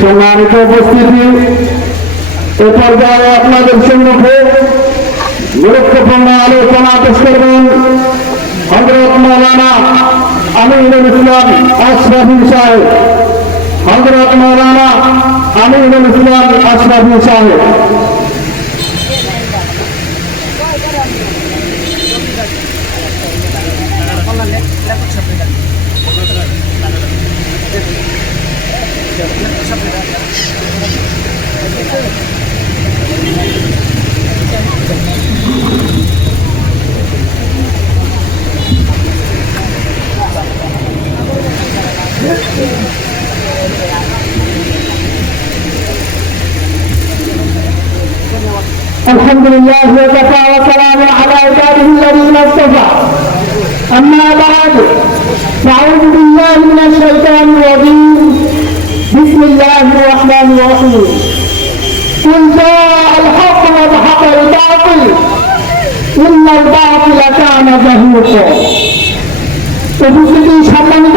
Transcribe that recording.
সম্মানিত উপস্থিতি, এ পর্যায়ে আপনাদের সম্মুখে গুরুত্বপূর্ণ আলোচনা পেশ করবেন হযরত মাওলানা আমিনুল ইসলাম আশরাফী সাহেব। হযরত মাওলানা আমিনুল ইসলাম আশরাফী সাহেব। الحمد لله وكفى وسلام على عباده الذين اصطفى. أما بعد فأعوذ بالله من الشيطان الرجيم. بسم الله الرحمن الرحيم. قل جاء الحق وزهق الباطل إن الباطل كان زهوقا. উপস্থিতি সম্মানিত